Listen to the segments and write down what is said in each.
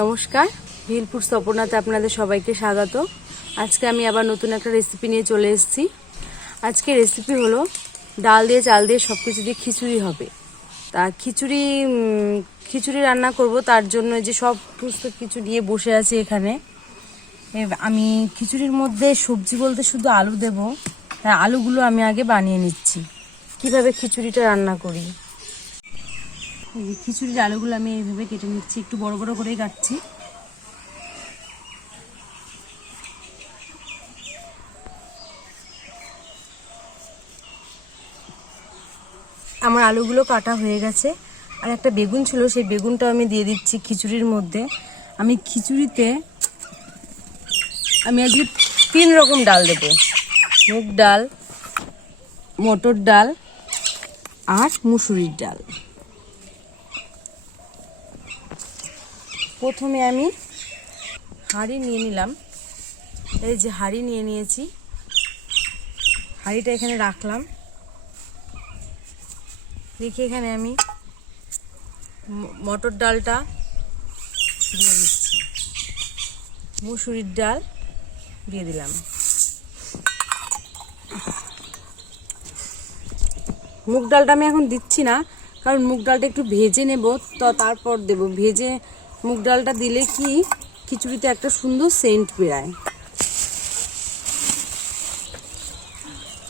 নমস্কার, ভিলপুর স্তপনাতে আপনাদের সবাইকে স্বাগত। আজকে আমি আবার নতুন একটা রেসিপি নিয়ে চলে এসেছি। আজকে রেসিপি হলো ডাল দিয়ে চাল দিয়ে সব কিছু দিয়ে খিচুড়ি হবে। তা খিচুড়ি রান্না করব, তার জন্য যে সমস্ত কিছু নিয়ে বসে আছি এখানে। আমি খিচুড়ির মধ্যে সবজি বলতে শুধু আলু দেব। তাই আলুগুলো আমি আগে বানিয়ে নিচ্ছি। কিভাবে খিচুড়িটা রান্না করি, খিচুড়ির আলুগুলো আমি এইভাবে কেটে নিচ্ছি, একটু বড় বড় করেই কাটছি। আমার আলুগুলো কাটা হয়ে গেছে। আর একটা বেগুন ছিল, সেই বেগুনটা আমি দিয়ে দিচ্ছি খিচুড়ির মধ্যে। আমি খিচুড়িতে আজকে 3 রকম ডাল দেব: মুগ ডাল, মটর ডাল আর মুসুরির ডাল। প্রথমে আমি হাঁড়ি নিয়ে নিলাম। এই যে হাঁড়ি নিয়ে নিয়েছি, হাঁড়িটা এখানে রাখলাম। দেখি এখানে আমি মটর ডালটা দিয়ে দিচ্ছি, মুসুরির ডাল দিয়ে দিলাম। মুগ ডালটা আমি এখন দিচ্ছি না, কারণ মুগ ডালটা একটু ভেজে নেব, তো তারপর দেব। ভেজে মুগ ডালটা দিলে কি খিচুড়িতে একটা সুন্দর সেন্ট বেরায়।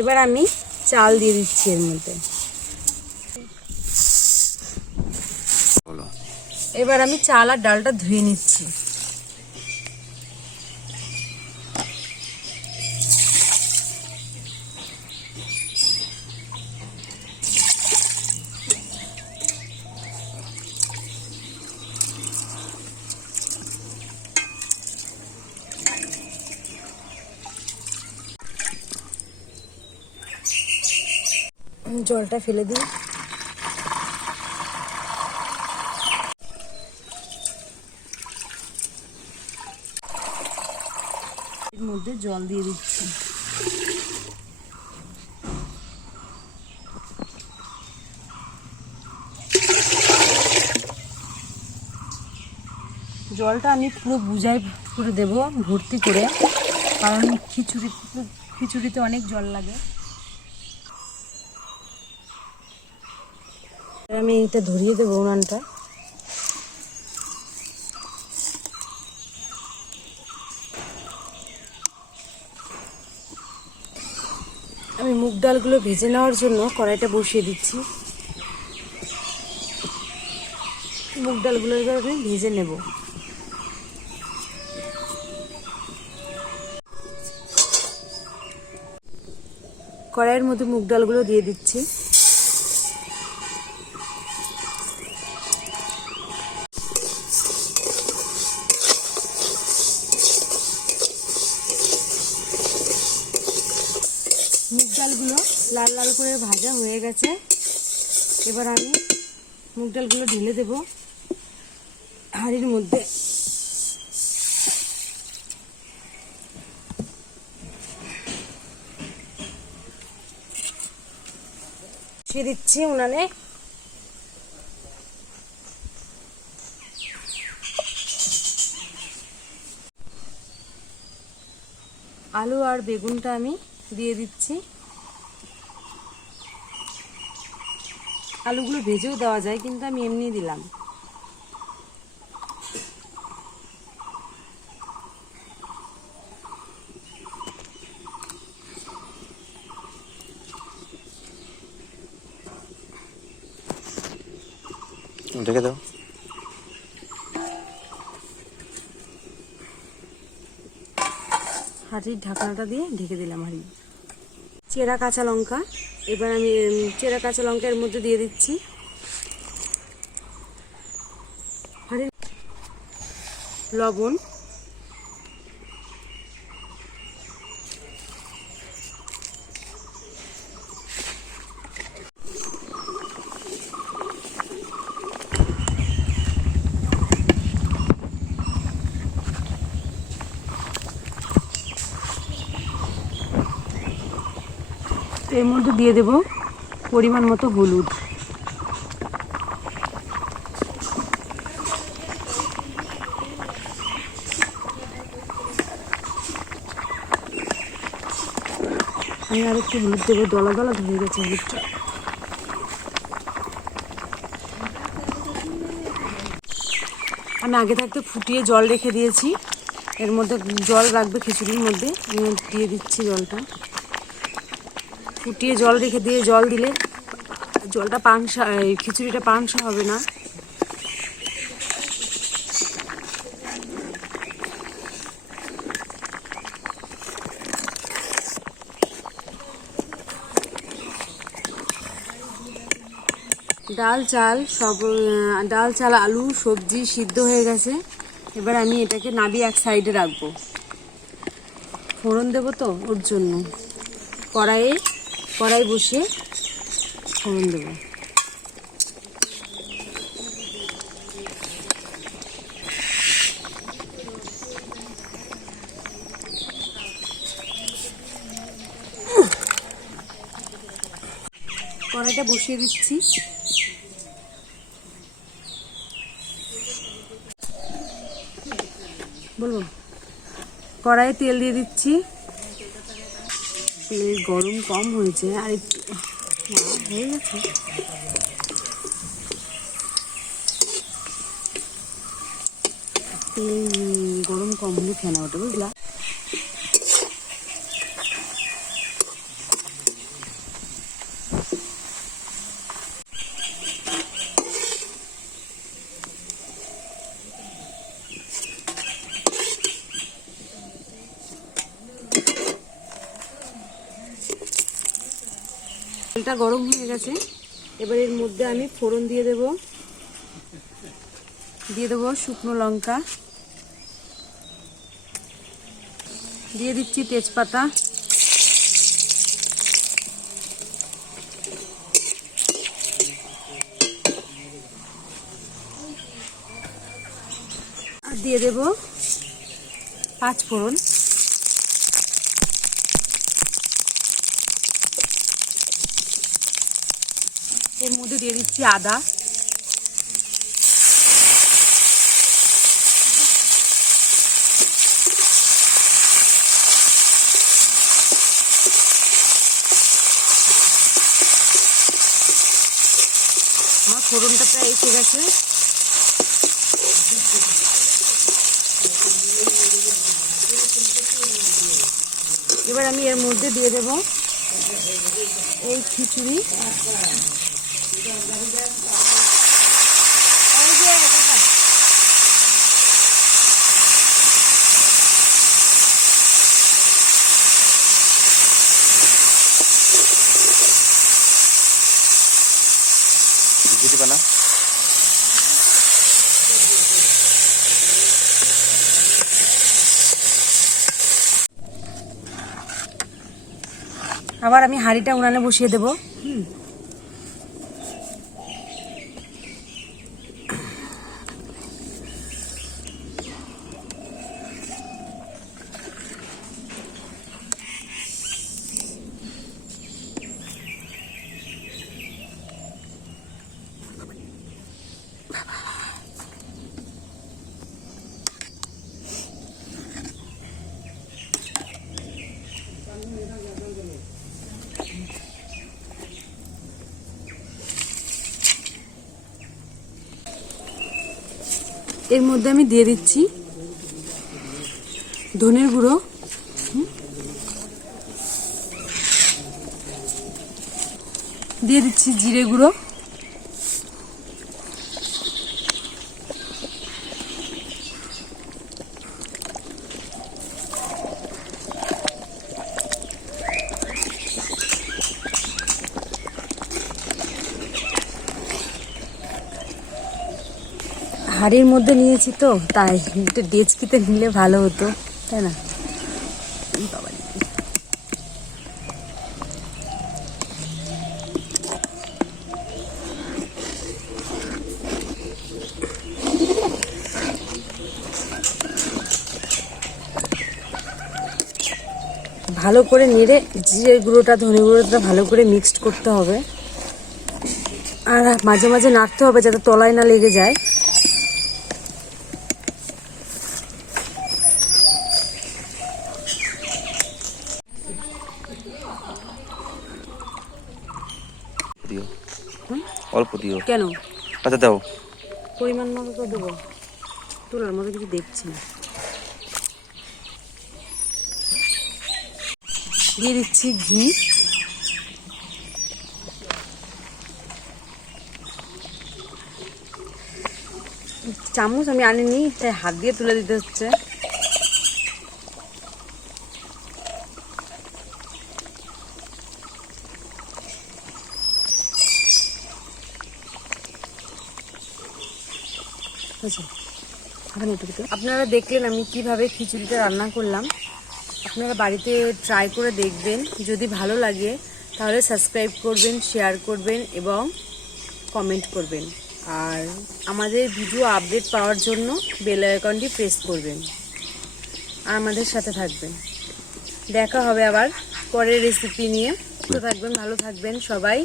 এবার আমি চাল দিয়ে দিচ্ছি এর মধ্যে। এবার আমি চাল আর ডালটা ধুয়ে নিচ্ছি। জলটা ফেলে দিই। এর মধ্যে জল দিয়ে দিচ্ছি। জলটা আমি পুরো বুঝাই করে দেব, ভর্তি করে, কারণ খিচুড়িতে অনেক জল লাগে। আমি এটা ধরিয়ে দেবো উনানটা। আমি মুগ ডালগুলো ভেজে নেওয়ার জন্য কড়াইটা বসিয়ে দিচ্ছি। মুগ ডালগুলো এবার আমি ভেজে নেব। কড়াইয়ের মধ্যে মুগ ডালগুলো দিয়ে দিচ্ছি। মুগ ডালগুলো লাল লাল করে ভাজা হয়ে গেছে। এবার আমি মুগ ডালগুলো ঢেলে দেব হাঁড়ির মধ্যে। বসিয়ে দিচ্ছি উনানে। আলু আর বেগুনটা আমি দিয়ে দিচ্ছি। আলুগুলো ভেজেও দেওয়া যায়, কিন্তু আমি এমনি দিলাম। ঢেকে দাও। হাঁড়ির ঢাকনাটা দিয়ে ঢেকে দিলাম হাঁড়ি। চেরা কাঁচা লঙ্কা, এবার আমি চেরা কাঁচা লঙ্কা এর মধ্যে দিয়ে দিচ্ছি। হাঁড়ির লবণ, এর মধ্যে দিয়ে দেব পরিমাণ মতো হলুদ। আমি আর একটু হলুদ দেবো, দলা দলা ধরে গেছে হলুদটা। আমি আগে থাকতে ফুটিয়ে জল রেখে দিয়েছি, এর মধ্যে জল রাখবে খিচুড়ির মধ্যে। আমি দিয়ে দিচ্ছি জলটা, ফুটিয়ে জল রেখে দিয়ে জল দিলে জলটা পাংশা, খিচুড়িটা পাংশা হবে না। ডাল চাল সব, ডাল চাল আলু সবজি সিদ্ধ হয়ে গেছে। এবার আমি এটাকে নাবিয়ে এক সাইডে রাখবো, ফোড়ন দেবো তো ওর জন্য। কড়াই বসিয়ে ফোড়ন দেবো। কড়াইটা বসিয়ে দিচ্ছি। বলবো, কড়াইয়ে তেল দিয়ে দিচ্ছি। তেল গরম কম হয়েছে, আর একটু হয়ে গেছে। তেল গরম কম হলে ফেনা ওঠে, বুঝলা। তেলটা গরম হয়ে গেছে, এবার এর মধ্যে আমি ফোড়ন দিয়ে দেব শুকনো লঙ্কা, দিয়ে দিচ্ছি তেজপাতা, আর দিয়ে দেব পাঁচফোড়ন। এর মধ্যে দিয়ে দিচ্ছি আদা, আমার ফোড়নটা প্রায় এসে গেছে। এবার আমি এর মধ্যে দিয়ে দেব এই খিচুড়ি। আবার আমি হাঁড়িটা উনানে বসিয়ে দেবো। এর মধ্যে আমি দিয়ে দিচ্ছি ধনের গুঁড়ো, দিয়ে দিচ্ছি জিরে গুঁড়ো, হাঁড়ির মধ্যে নিয়েছি তো তাই একটু ডেচকিতে নিলে ভালো হতো, তাই না। ভালো করে নেড়ে জিরে গুঁড়োটা ধনে গুঁড়োটা ভালো করে মিক্সড করতে হবে, আর মাঝে মাঝে নাড়তে হবে যাতে তলায় না লেগে যায়। দিও, হুম? অল্প দিও। কেন? আচ্ছা দাও। পরিমাণ মতো তো দেবো, তোলার মতো কিছু দেখছি না। দিয়ে দিচ্ছি ঘি। চামচ আমি আনিনি, তাই হাত দিয়ে তুলে দিতে হচ্ছে। আপনারা দেখলেন আমি কিভাবে খিচুড়িটা রান্না করলাম। আপনারা বাড়িতে ট্রাই করে দেখবেন, যদি ভালো লাগে তাহলে সাবস্ক্রাইব করবেন, শেয়ার করবেন এবং কমেন্ট করবেন। আর আমাদের ভিডিও আপডেট পাওয়ার জন্য বেল আইকনটি প্রেস করবেন আর আমাদের সাথে থাকবেন। দেখা হবে আবার পরের রেসিপি নিয়ে। সুস্থ থাকবেন, ভালো থাকবেন, সবাই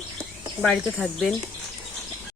বাড়িতে থাকবেন।